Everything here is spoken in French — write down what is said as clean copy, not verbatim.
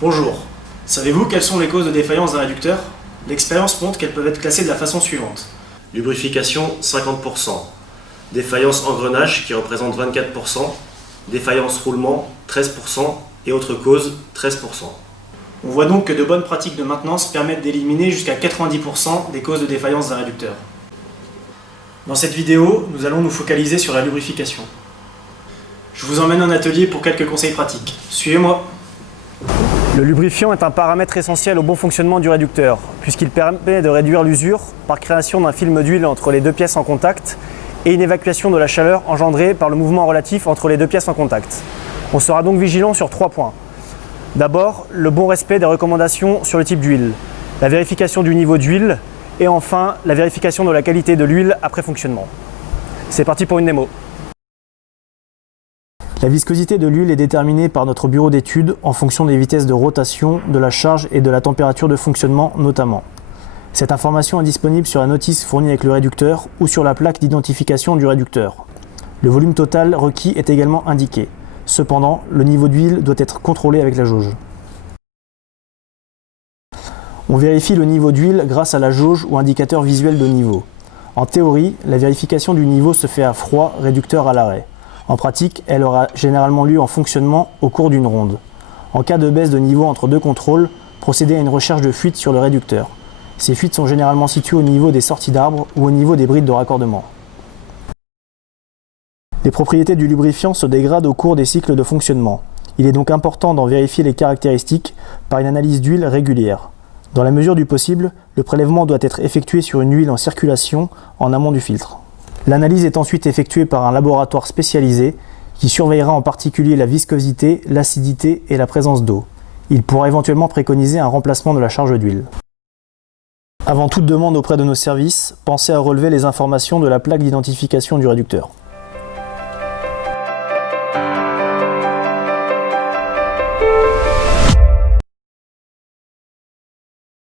Bonjour, savez-vous quelles sont les causes de défaillance d'un réducteur? L'expérience montre qu'elles peuvent être classées de la façon suivante. Lubrification 50%, défaillance engrenage qui représente 24%, défaillance roulement 13% et autres causes 13%. On voit donc que de bonnes pratiques de maintenance permettent d'éliminer jusqu'à 90% des causes de défaillance d'un réducteur. Dans cette vidéo, nous allons nous focaliser sur la lubrification. Je vous emmène en atelier pour quelques conseils pratiques. Suivez-moi. Le lubrifiant est un paramètre essentiel au bon fonctionnement du réducteur, puisqu'il permet de réduire l'usure par création d'un film d'huile entre les deux pièces en contact et une évacuation de la chaleur engendrée par le mouvement relatif entre les deux pièces en contact. On sera donc vigilant sur 3 points. D'abord, le bon respect des recommandations sur le type d'huile, la vérification du niveau d'huile et enfin la vérification de la qualité de l'huile après fonctionnement. C'est parti pour une démo. La viscosité de l'huile est déterminée par notre bureau d'études en fonction des vitesses de rotation, de la charge et de la température de fonctionnement notamment. Cette information est disponible sur la notice fournie avec le réducteur ou sur la plaque d'identification du réducteur. Le volume total requis est également indiqué. Cependant, le niveau d'huile doit être contrôlé avec la jauge. On vérifie le niveau d'huile grâce à la jauge ou indicateur visuel de niveau. En théorie, la vérification du niveau se fait à froid, réducteur à l'arrêt. En pratique, elle aura généralement lieu en fonctionnement au cours d'une ronde. En cas de baisse de niveau entre deux contrôles, procédez à une recherche de fuite sur le réducteur. Ces fuites sont généralement situées au niveau des sorties d'arbres ou au niveau des brides de raccordement. Les propriétés du lubrifiant se dégradent au cours des cycles de fonctionnement. Il est donc important d'en vérifier les caractéristiques par une analyse d'huile régulière. Dans la mesure du possible, le prélèvement doit être effectué sur une huile en circulation en amont du filtre. L'analyse est ensuite effectuée par un laboratoire spécialisé qui surveillera en particulier la viscosité, l'acidité et la présence d'eau. Il pourra éventuellement préconiser un remplacement de la charge d'huile. Avant toute demande auprès de nos services, pensez à relever les informations de la plaque d'identification du réducteur.